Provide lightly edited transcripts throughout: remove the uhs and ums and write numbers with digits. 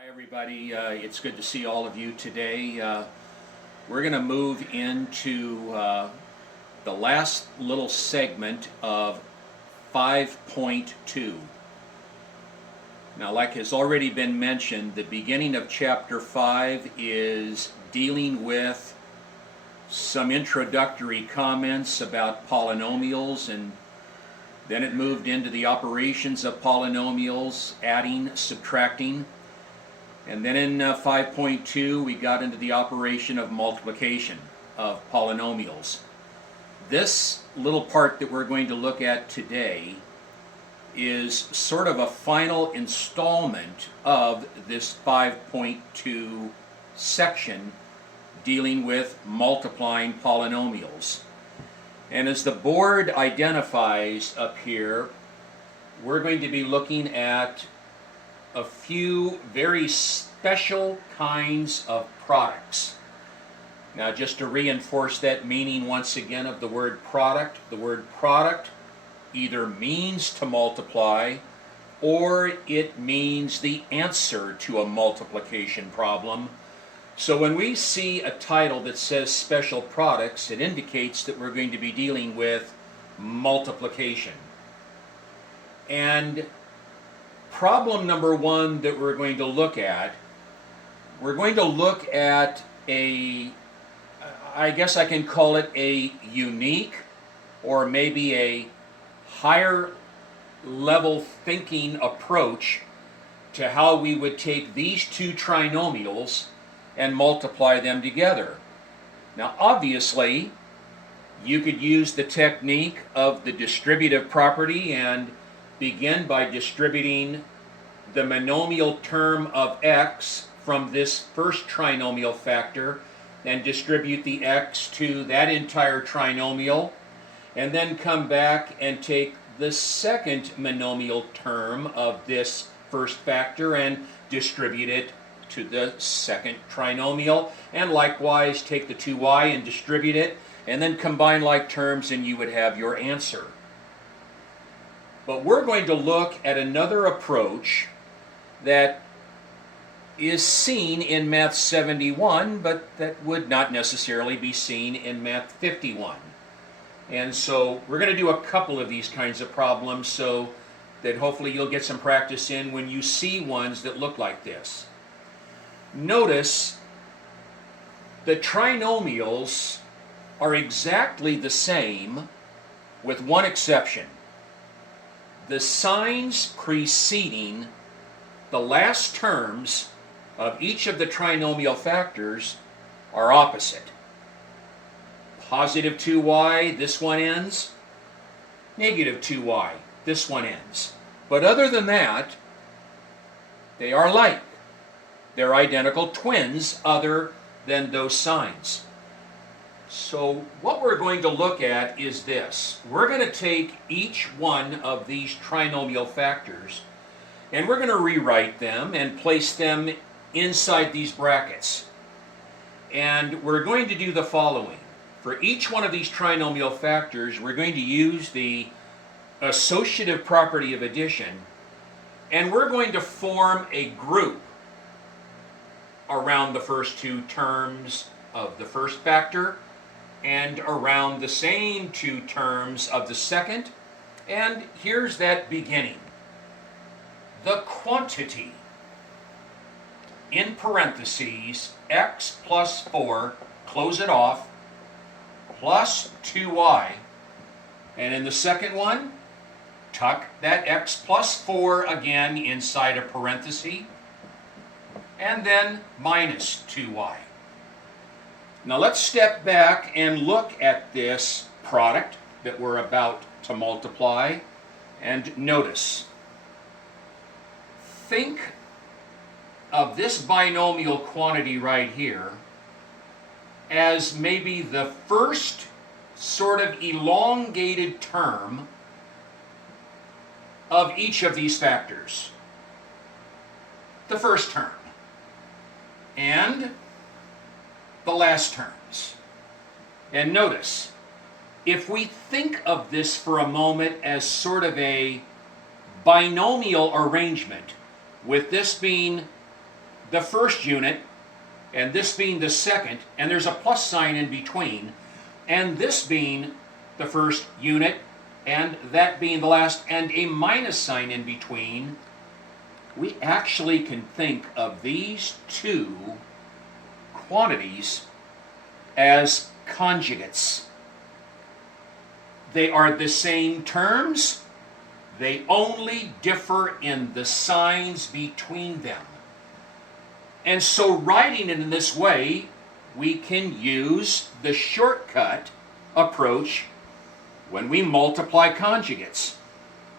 Hi everybody, it's good to see all of you today. We're going to move into the last little segment of 5.2. Now, like has already been mentioned, the beginning of chapter 5 is dealing with some introductory comments about polynomials, and then it moved into the operations of polynomials, adding, subtracting. And then in 5.2, we got into the operation of multiplication of polynomials. This little part that we're going to look at today is sort of a final installment of this 5.2 section dealing with multiplying polynomials. And as the board identifies up here, we're going to be looking at a few very special kinds of products. Now, just to reinforce that meaning once again of the word product either means to multiply or it means the answer to a multiplication problem. So when we see a title that says special products, it indicates that we're going to be dealing with multiplication. And problem number one that we're going to look at a, I guess I can call it a unique or maybe a higher level thinking approach to how we would take these two trinomials and multiply them together. Now, obviously, you could use the technique of the distributive property and begin by distributing the monomial term of x from this first trinomial factor and distribute the x to that entire trinomial, and then come back and take the second monomial term of this first factor and distribute it to the second trinomial, and likewise take the 2y and distribute it, and then combine like terms and you would have your answer. But we're going to look at another approach that is seen in Math 71, but that would not necessarily be seen in Math 51. And so we're going to do a couple of these kinds of problems so that hopefully you'll get some practice in when you see ones that look like this. Notice the trinomials are exactly the same with one exception. The signs preceding the last terms of each of the trinomial factors are opposite. Positive 2y, this one ends. Negative 2y, this one ends. But other than that, they are like. They're identical twins other than those signs. So what we're going to look at is this. We're going to take each one of these trinomial factors and we're going to rewrite them and place them inside these brackets. And we're going to do the following. For each one of these trinomial factors, we're going to use the associative property of addition, and we're going to form a group around the first two terms of the first factor and around the same two terms of the second. And here's that beginning. The quantity, in parentheses, x plus 4, close it off, plus 2y. And in the second one, tuck that x plus 4 again inside a parenthesis, and then minus 2y. Now let's step back and look at this product that we're about to multiply, and notice. Think of this binomial quantity right here as maybe the first sort of elongated term of each of these factors. The first term and the last terms. And notice, if we think of this for a moment as sort of a binomial arrangement, with this being the first unit, and this being the second, and there's a plus sign in between, and this being the first unit, and that being the last, and a minus sign in between, we actually can think of these two quantities as conjugates. They are the same terms, they only differ in the signs between them. And so writing it in this way, we can use the shortcut approach when we multiply conjugates.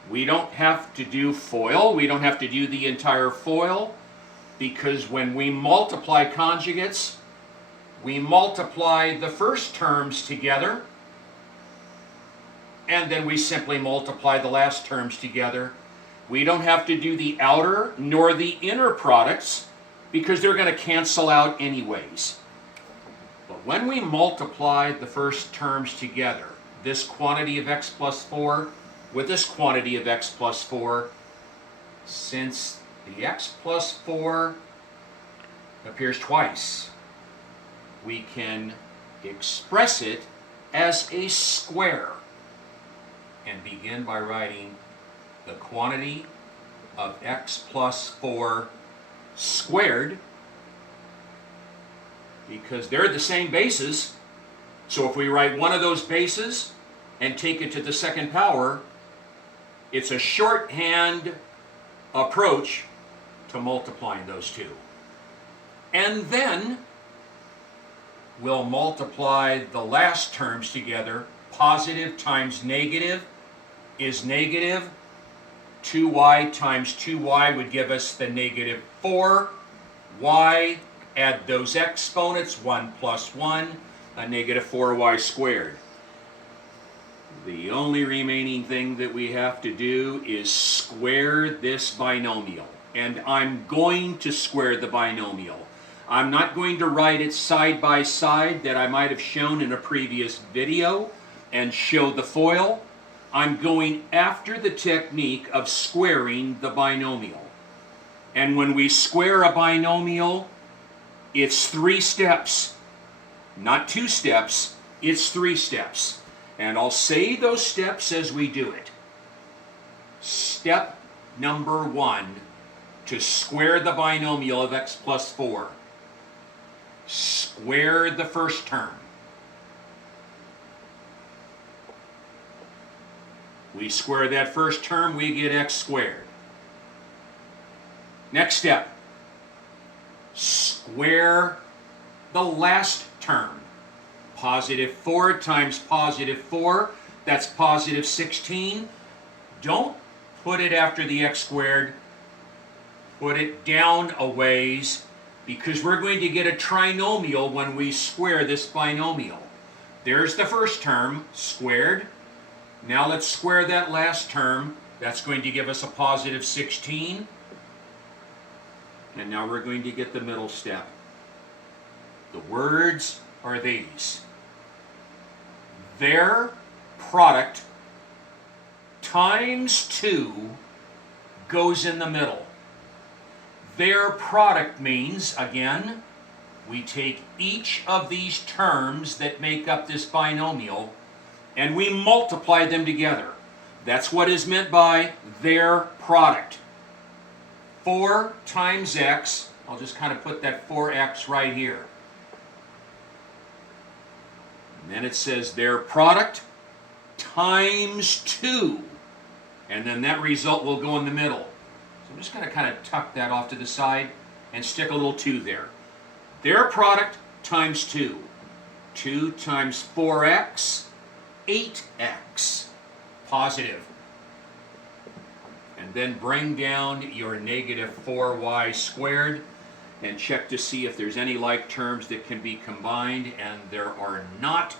We don't have to do FOIL, we don't have to do the entire FOIL, because when we multiply conjugates, we multiply the first terms together, and then we simply multiply the last terms together. We don't have to do the outer nor the inner products, because they're going to cancel out anyways. But when we multiply the first terms together, this quantity of x plus 4 with this quantity of x plus 4, since the x plus 4 appears twice, we can express it as a square and begin by writing the quantity of x plus 4 squared, because they're the same bases. So if we write one of those bases and take it to the second power, it's a shorthand approach to multiplying those two. And then we'll multiply the last terms together. Positive times negative is negative. 2y times 2y would give us the negative 4y. Add those exponents, 1 plus 1, a negative 4y squared. The only remaining thing that we have to do is square this binomial. And I'm going to square the binomial. I'm not going to write it side by side that I might have shown in a previous video and show the FOIL. I'm going after the technique of squaring the binomial. And when we square a binomial, it's 3 steps. Not 2 steps, it's 3 steps. And I'll say those steps as we do it. Step number 1, to square the binomial of x plus 4. Square the first term. We square that first term, we get x squared. Next step, square the last term. Positive 4 times positive 4, that's positive 16. Don't put it after the x squared. Put it down a ways, because we're going to get a trinomial when we square this binomial. There's the first term, squared. Now let's square that last term. That's going to give us a positive 16. And now we're going to get the middle step. The words are these. Their product times 2 goes in the middle. Their product means, again, we take each of these terms that make up this binomial and we multiply them together. That's what is meant by their product. 4 times x, I'll just kind of put that 4x right here. And then it says their product times 2. And then that result will go in the middle. So I'm just going to kind of tuck that off to the side and stick a little 2 there. Their product times 2. 2 times 4x, 8x, positive. And then bring down your negative 4y squared and check to see if there's any like terms that can be combined, and there are not.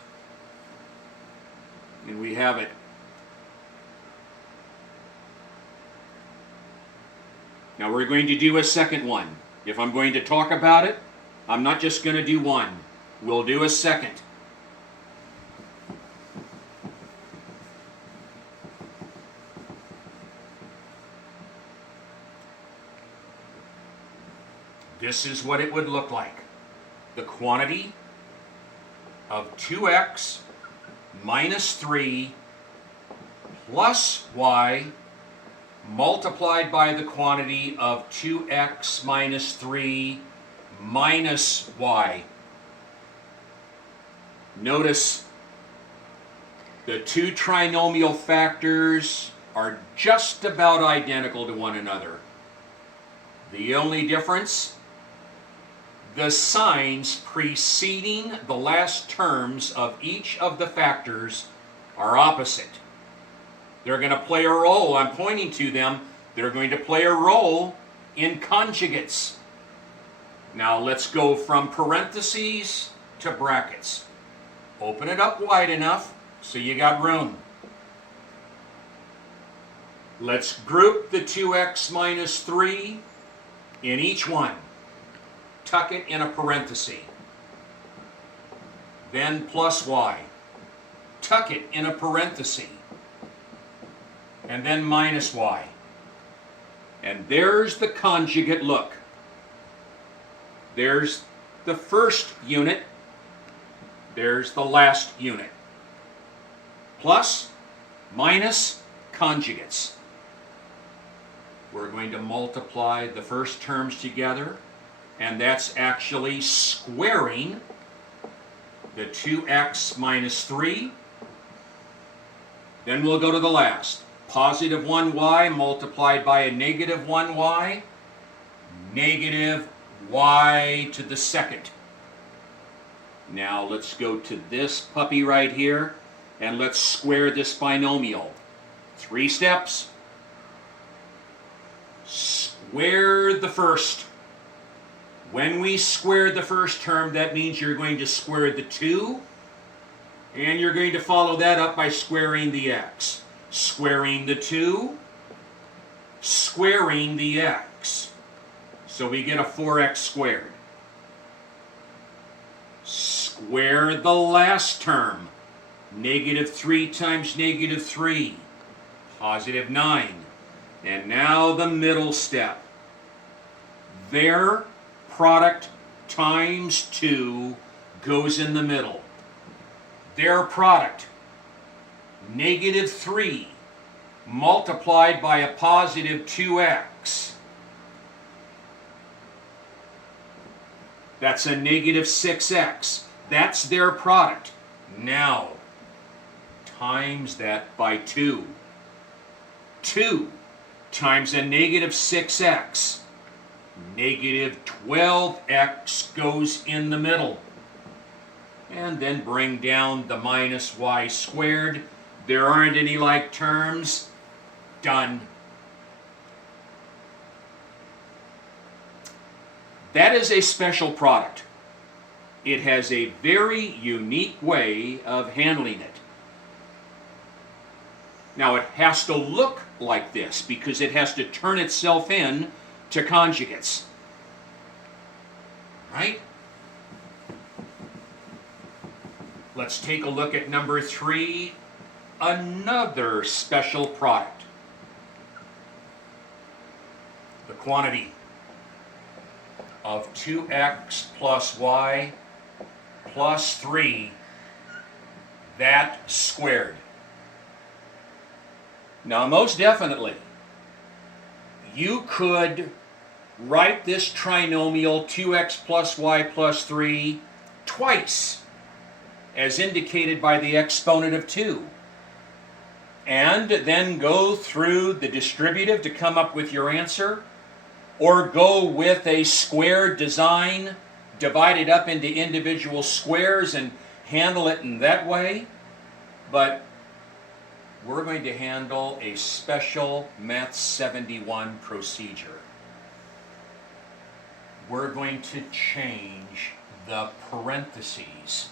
And we have it. Now we're going to do a second one. If I'm going to talk about it, I'm not just going to do one. We'll do a second. this is what it would look like. The quantity of 2x minus 3 plus y multiplied by the quantity of 2x minus 3 minus y. Notice the two trinomial factors are just about identical to one another. The only difference, the signs preceding the last terms of each of the factors are opposite. They're going to play a role, I'm pointing to them, they're going to play a role in conjugates. Now let's go from parentheses to brackets. Open it up wide enough so you got room. Let's group the 2x minus 3 in each one. Tuck it in a parenthesis. Then plus y. Tuck it in a parenthesis. And then minus y. And there's the conjugate look. There's the first unit. There's the last unit. Plus, minus, conjugates. We're going to multiply the first terms together, and that's actually squaring the 2x minus 3. Then we'll go to the last. Positive 1y multiplied by a negative 1y, negative y to the second. Now let's go to this puppy right here, and let's square this binomial. 3 steps. Square the first. When we square the first term, that means you're going to square the 2, and you're going to follow that up by squaring the x. Squaring the 2, squaring the x. So we get a 4x squared. Square the last term. Negative 3 times negative 3, positive 9. And now the middle step. Their product times 2 goes in the middle. Their product, negative 3 multiplied by a positive 2x. That's a negative 6x. That's their product. Now, times that by 2. 2 times a negative 6x. Negative 12x goes in the middle. And then bring down the minus y squared. There aren't any like terms. Done. That is a special product. It has a very unique way of handling it. Now it has to look like this because it has to turn itself in to conjugates. Right? Let's take a look at number 3, another special product. The quantity of 2x plus y plus 3, that squared. Now most definitely, you could write this trinomial 2x plus y plus 3 twice, as indicated by the exponent of 2. And then go through the distributive to come up with your answer, or go with a square design, divide it up into individual squares and handle it in that way. But we're going to handle a special Math 71 procedure. We're going to change the parentheses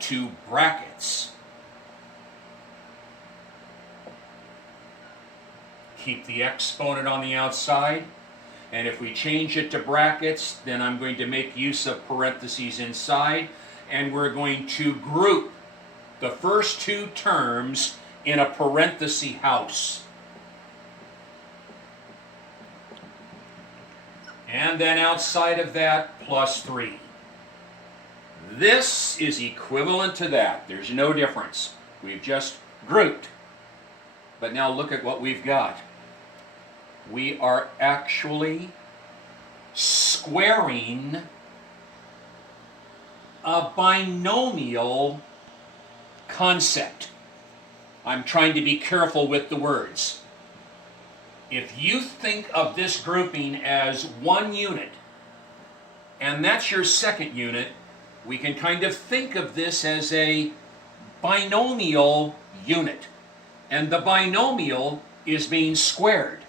to brackets. Keep the exponent on the outside, and if we change it to brackets, then I'm going to make use of parentheses inside, and we're going to group the first 2 terms in a parenthesis house. And then outside of that, plus 3. This is equivalent to that. There's no difference. We've just grouped. But now look at what we've got. We are actually squaring a binomial concept. I'm trying to be careful with the words. If you think of this grouping as one unit, and that's your second unit, we can kind of think of this as a binomial unit. And the binomial is being squared.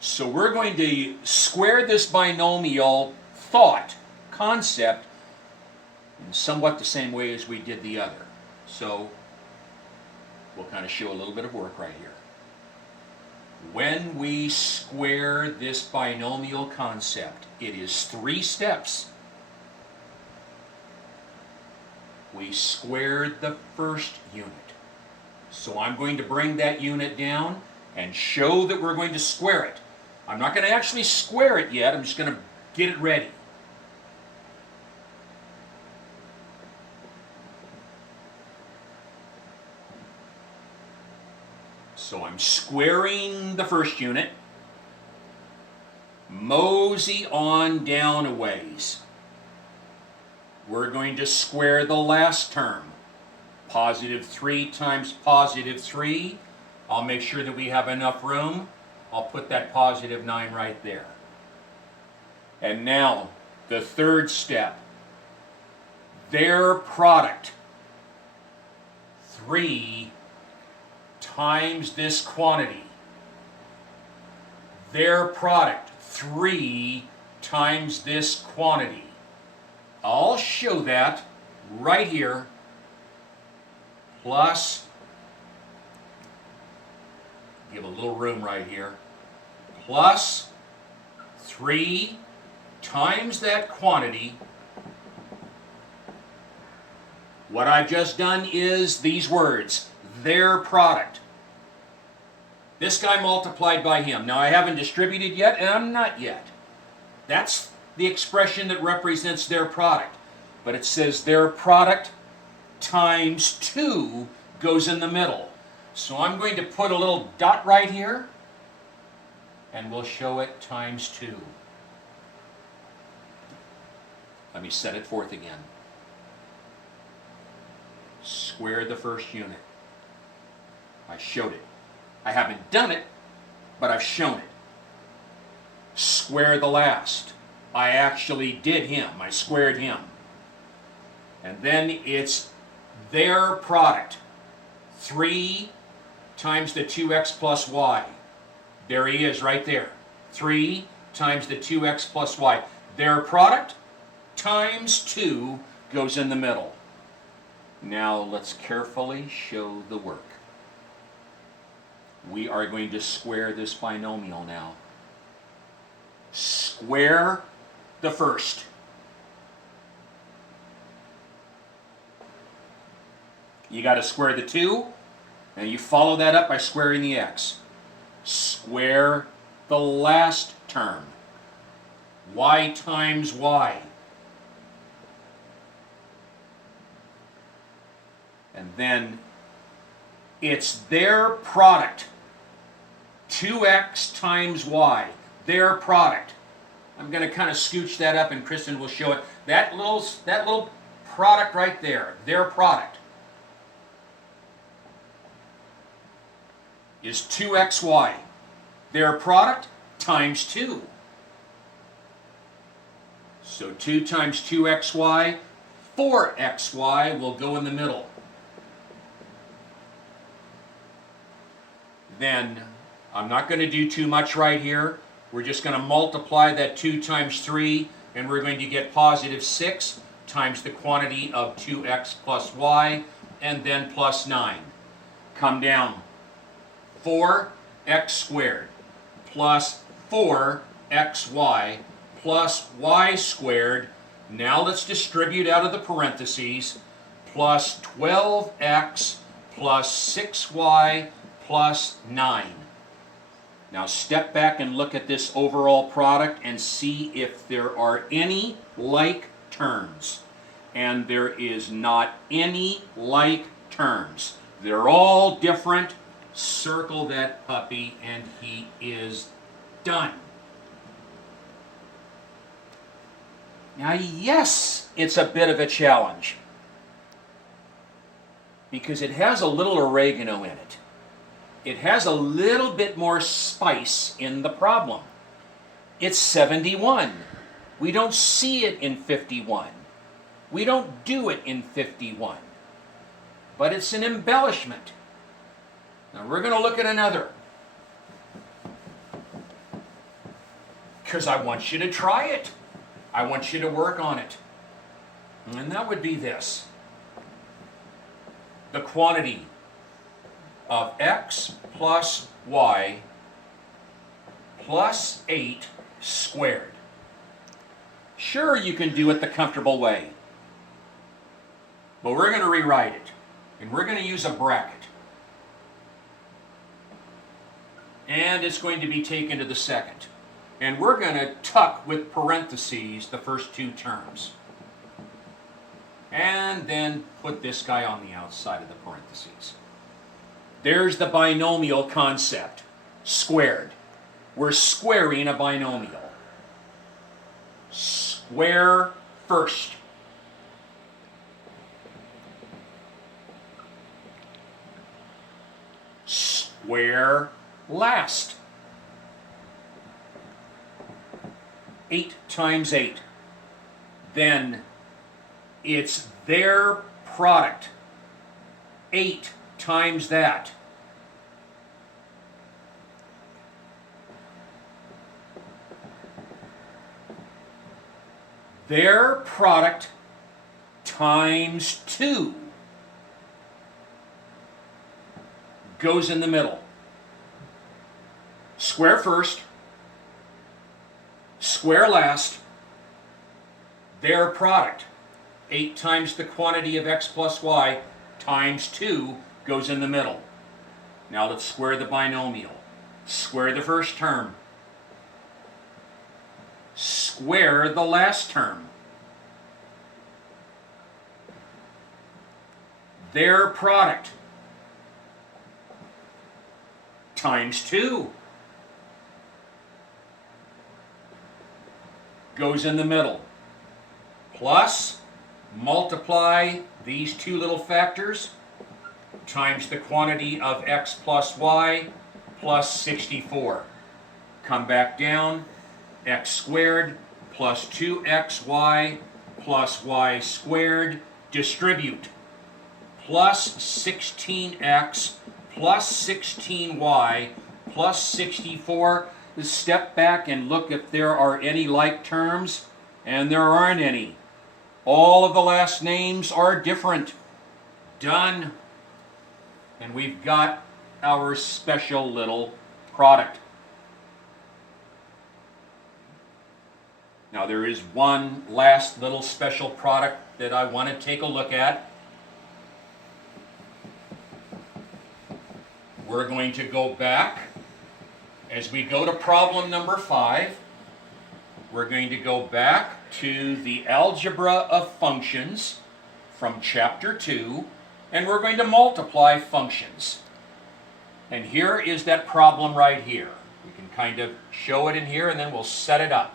So we're going to square this binomial thought, concept, in somewhat the same way as we did the other. So we'll kind of show a little bit of work right here. When we square this binomial concept, it is 3 steps. We squared the first unit. So I'm going to bring that unit down and show that we're going to square it. I'm not going to actually square it yet. I'm just going to get it ready. So I'm squaring the first unit. Mosey on down a ways. We're going to square the last term. Positive 3 times positive 3. I'll make sure that we have enough room. I'll put that positive 9 right there. And now, the third step. Their product. 3 times this quantity. Their product. 3 times this quantity. I'll show that right here. Plus, give a little room right here, plus 3 times that quantity. What I've just done is these words, their product. This guy multiplied by him. Now I haven't distributed yet, and I'm not yet. That's the expression that represents their product. But it says their product times 2 goes in the middle. So I'm going to put a little dot right here, and we'll show it times 2. Let me set it forth again. Square the first unit. I showed it. I haven't done it, but I've shown it. Square the last. I actually did him. I squared him. And then it's their product. 3 times the 2x plus y. There he is right there. 3 times the 2x plus y. Their product times 2 goes in the middle. Now let's carefully show the work. We are going to square this binomial now. Square the first. You got to square the 2, and you follow that up by squaring the x. Square the last term. Y times y. And then it's their product. 2x times y. Their product. I'm going to kind of scooch that up, and Kristen will show it. That little product right there, their product, is 2xy. Their product times 2. So 2 times 2xy, 4xy will go in the middle. Then, I'm not going to do too much right here. We're just going to multiply that 2 times 3, and we're going to get positive 6 times the quantity of 2x plus y, and then plus 9. Come down. 4x squared plus 4xy plus y squared. Now let's distribute out of the parentheses. Plus 12x plus 6y plus 9. Now step back and look at this overall product and see if there are any like terms. And there is not any like terms. They're all different. Circle that puppy and he is done. Now, yes, it's a bit of a challenge because it has a little oregano in it. It has a little bit more spice in the problem. It's 71. We don't see it in 51. We don't do it in 51. But it's an embellishment. Now we're going to look at another. Because I want you to try it. I want you to work on it. And that would be this. The quantity of x plus y plus 8 squared. Sure, you can do it the comfortable way. But we're going to rewrite it. And we're going to use a bracket. And it's going to be taken to the second. And we're going to tuck with parentheses the first two terms. And then put this guy on the outside of the parentheses. There's the binomial concept, squared. We're squaring a binomial. Square first. Square last. 8 times 8. Then it's their product. 8 times that. Their product times 2 goes in the middle. Square first, square last, their product. 8 times the quantity of x plus y times 2 goes in the middle. Now let's square the binomial. Square the first term. Square the last term. Their product times 2 goes in the middle. Plus, multiply these two little factors times the quantity of x plus y plus 64. Come back down, x squared plus 2xy plus y squared, distribute. Plus 16x plus 16y plus 64. Step back and look if there are any like terms, and there aren't any. All of the last names are different. Done. And we've got our special little product. Now there is one last little special product that I want to take a look at. We're going to go back. As we go to problem number 5, we're going to go back to the algebra of functions from chapter 2, and we're going to multiply functions. And here is that problem right here. We can kind of show it in here, and then we'll set it up.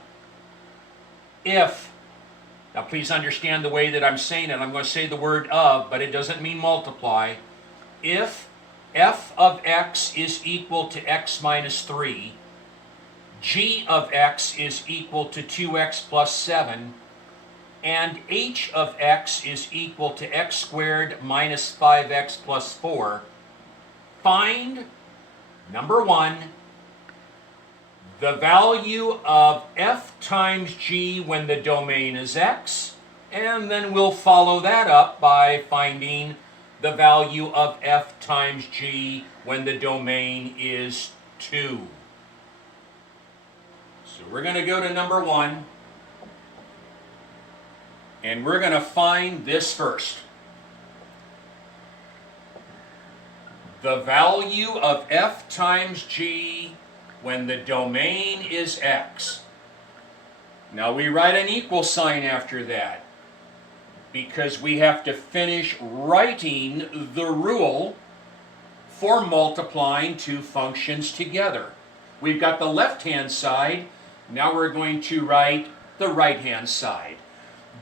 If, now please understand the way that I'm saying it. I'm going to say the word of, but it doesn't mean multiply. If f of x is equal to x minus 3, g of x is equal to 2x plus 7, and h of x is equal to x squared minus 5x plus 4, find, number 1, the value of f times g when the domain is x, and then we'll follow that up by finding the value of f times g when the domain is 2. So we're going to go to number 1, and we're going to find this first. The value of f times g when the domain is x. Now we write an equal sign after that because we have to finish writing the rule for multiplying two functions together. We've got the left-hand side, now we're going to write the right-hand side.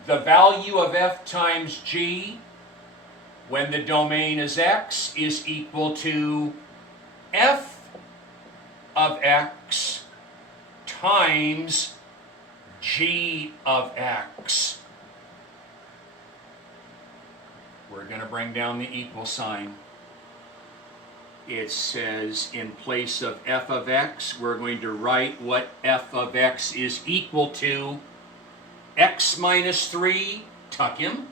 The value of f times g when the domain is x is equal to f of x times g of x. We're going to bring down the equal sign. It says in place of f of x, we're going to write what f of x is equal to x minus 3, tuck him,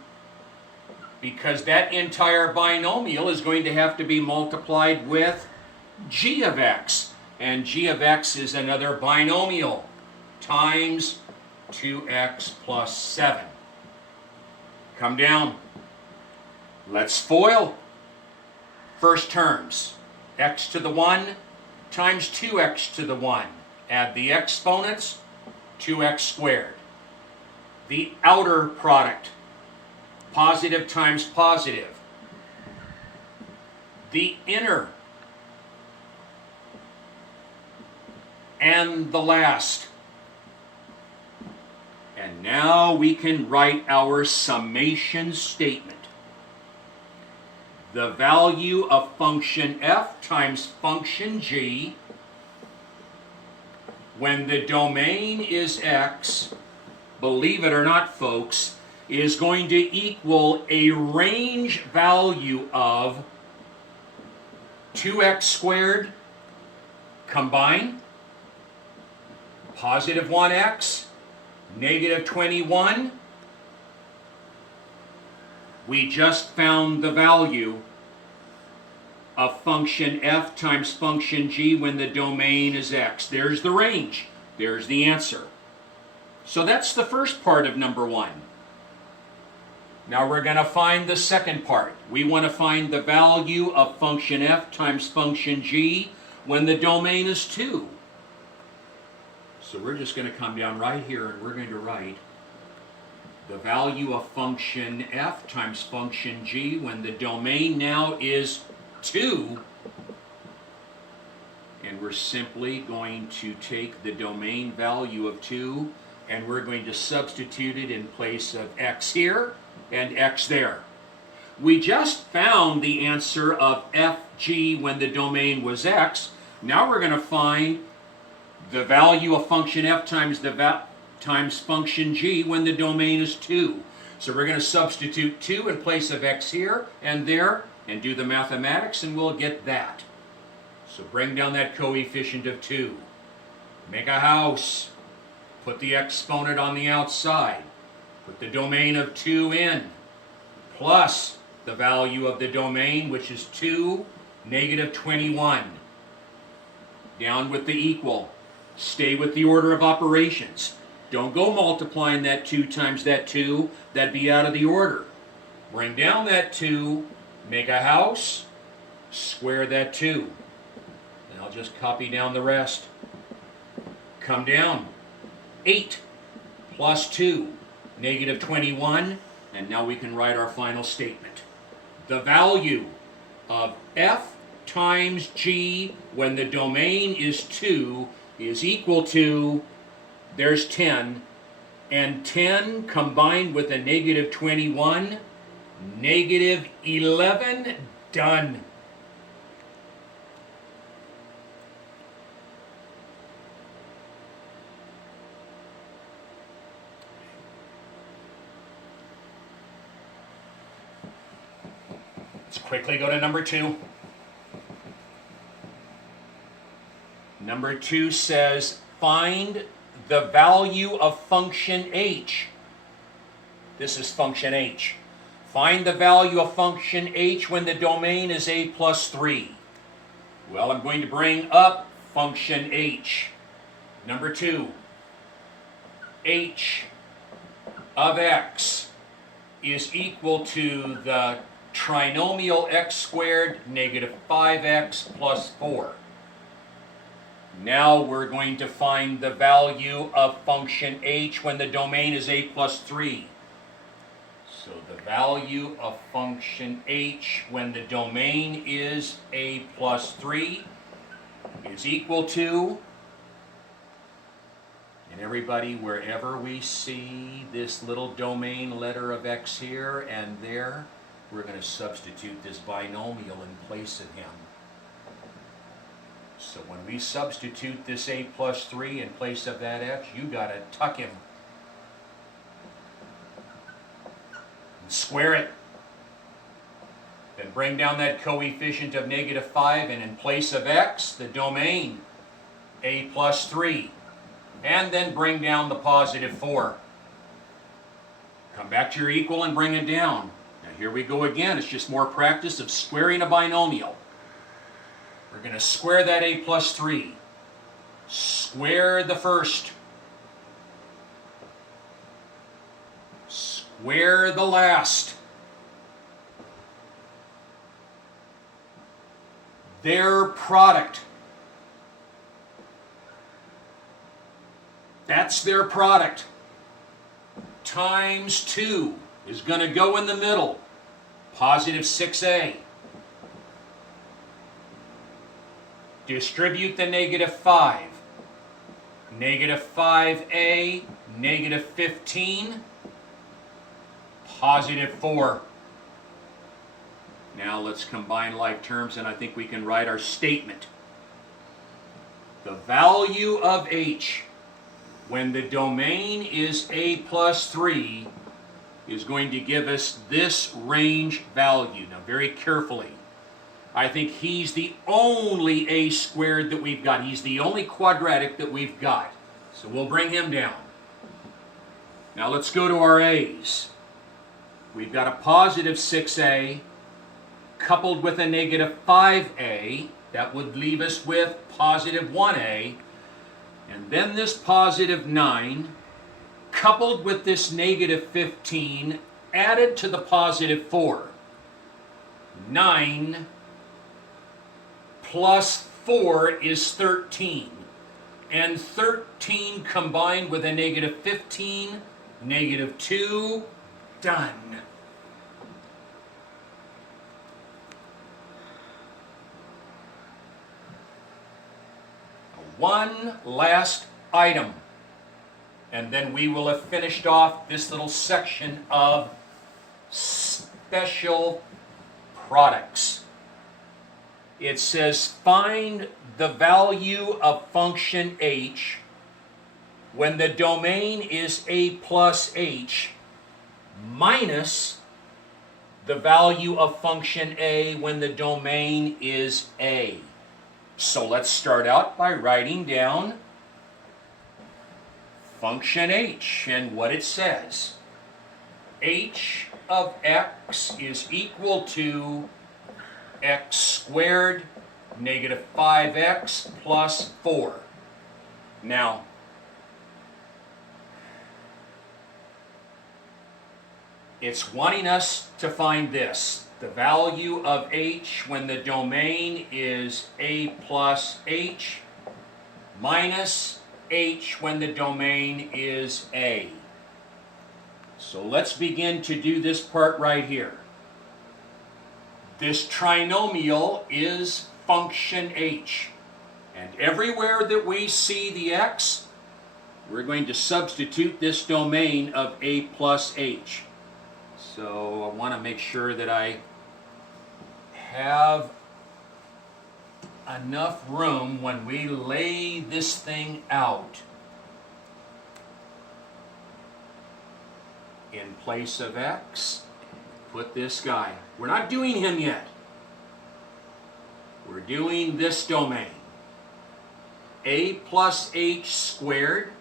because that entire binomial is going to have to be multiplied with g of x. And g of x is another binomial times 2x plus 7. Come down. Let's FOIL. First terms, x to the 1 times 2x to the 1. Add the exponents, 2x squared. The outer product, positive times positive. The inner and the last. And now we can write our summation statement. The value of function f times function g when the domain is x, believe it or not, folks, is going to equal a range value of 2x squared, combine, positive 1x, negative 21. We just found the value of function f times function g when the domain is x. There's the range. There's the answer. So that's the first part of number 1. Now we're going to find the second part. We want to find the value of function f times function g when the domain is 2. So we're just going to come down right here and we're going to write the value of function f times function g when the domain now is 2. And we're simply going to take the domain value of 2 and we're going to substitute it in place of x here and x there. We just found the answer of fg when the domain was x. Now we're going to find the value of function f times function g when the domain is 2. So we're going to substitute 2 in place of x here and there and do the mathematics and we'll get that. So bring down that coefficient of 2. Make a house. Put the exponent on the outside. Put the domain of 2 in. Plus the value of the domain, which is 2, negative 21. Down with the equal. Stay with the order of operations. Don't go multiplying that 2 times that 2. That'd be out of the order. Bring down that 2. Make a house. Square that 2. And I'll just copy down the rest. Come down. 8 plus 2, negative 21. And now we can write our final statement. The value of f times g when the domain is 2 is equal to, there's 10, and 10 combined with a negative 21, negative 11, done. Let's quickly go to number 2. Number 2 says, find the value of function h. This is function h. Find the value of function h when the domain is a plus 3. Well, I'm going to bring up function h. Number 2, h of x is equal to the trinomial x squared negative 5x plus 4. Now we're going to find the value of function h when the domain is a plus 3. So the value of function h when the domain is a plus 3 is equal to, and everybody, wherever we see this little domain letter of x here and there, we're going to substitute this binomial in place of him. So when we substitute this a plus 3 in place of that x, you got to tuck him. And square it. Then bring down that coefficient of -5, and in place of x, the domain, a plus 3. And then bring down the +4. Come back to your equal and bring it down. Now here we go again. It's just more practice of squaring a binomial. We're going to square that a plus 3. Square the first. Square the last. Their product. That's their product. Times 2 is going to go in the middle. +6a. Distribute the -5. -5a, -15, +4. Now let's combine like terms, and I think we can write our statement. The value of h when the domain is a plus 3 is going to give us this range value. Now very carefully. I think he's the only a squared that we've got. He's the only quadratic that we've got. So we'll bring him down. Now let's go to our a's. We've got a +6a coupled with a -5a. That would leave us with +1a. And then this +9 coupled with this -15 added to the +4. 9 plus 4 is 13. And 13 combined with a -15, -2, done. One last item, and then we will have finished off this little section of special products. It says find the value of function h when the domain is a plus h minus the value of function a when the domain is a. So let's start out by writing down function h and what it says. H of x is equal to x squared -5x plus 4. Now, it's wanting us to find this. The value of h when the domain is a plus h minus h when the domain is a. So let's begin to do this part right here. This trinomial is function h. And everywhere that we see the x, we're going to substitute this domain of a plus h. So I want to make sure that I have enough room when we lay this thing out. In place of x, put this guy. We're not doing him yet. We're doing this domain. A plus h squared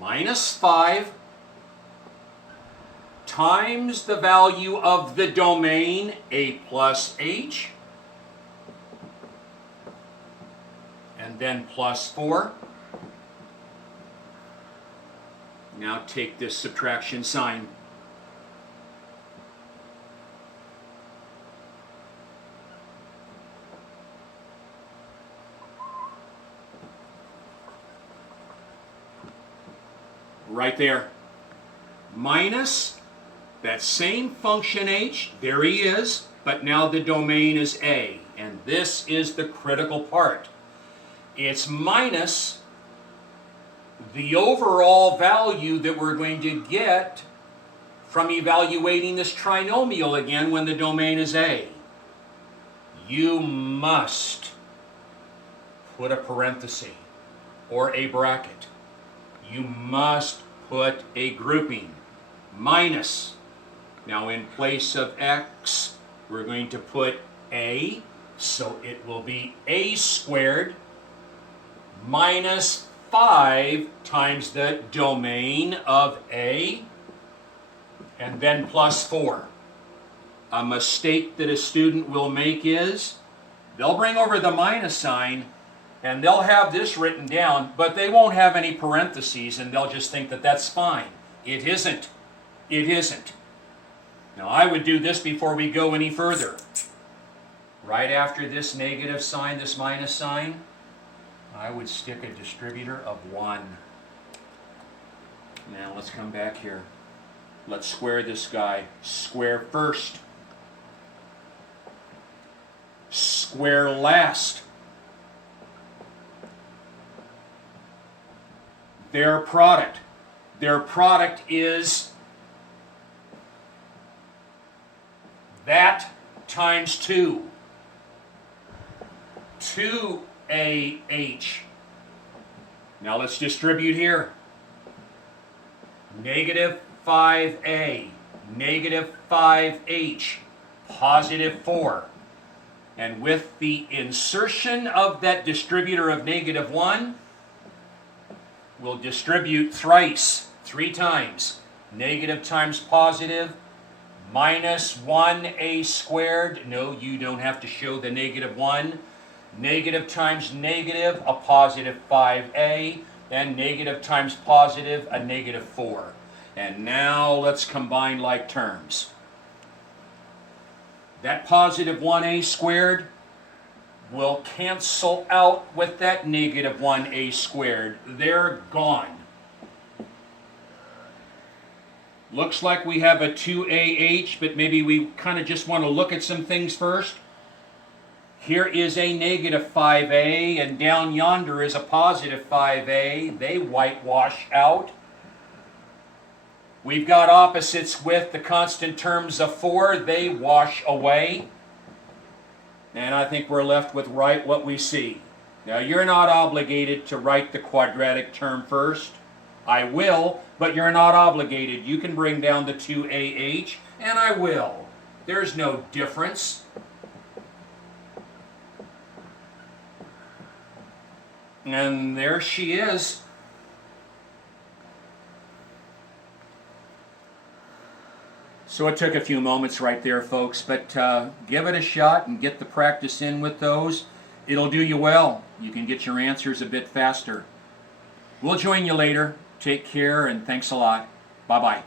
minus 5 times the value of the domain a plus h, and then plus 4. Now take this subtraction sign. right there. Minus that same function h, there he is, but now the domain is A. And this is the critical part. It's minus the overall value that we're going to get from evaluating this trinomial again when the domain is A. You must put a parenthesis or a bracket. You must put a grouping. Minus. Now in place of x, we're going to put A, so it will be A squared minus 5 times the domain of A, and then plus 4. A mistake that a student will make is they'll bring over the minus sign and they'll have this written down, but they won't have any parentheses and they'll just think that that's fine. It isn't. It isn't. Now I would do this before we go any further. Right after this negative sign, this minus sign, I would stick a distributor of 1. Now let's come back here. Let's square this guy. Square first. Square last. Their product. Their product is that times 2. 2AH. Now let's distribute here. Negative 5A, negative 5H, positive 4. And with the insertion of that distributor of negative 1, we'll distribute thrice, 3 times. Negative times positive, minus 1A squared. No, you don't have to show the negative 1. Negative times negative, a positive 5A, and negative times positive, a negative 4. And now let's combine like terms. That positive 1A squared will cancel out with that negative 1A squared. They're gone. Looks like we have a 2AH, but maybe we kind of just want to look at some things first. Here is a negative 5A, and down yonder is a positive 5A. They whitewash out. We've got opposites with the constant terms of 4. They wash away. And I think we're left with right what we see. Now, you're not obligated to write the quadratic term first. I will, but you're not obligated. You can bring down the 2AH, and I will. There's no difference. And there she is. So it took a few moments right there, folks, but give it a shot and get the practice in with those. It'll do you well. You can get your answers a bit faster. We'll join you later. Take care, and thanks a lot. Bye-bye.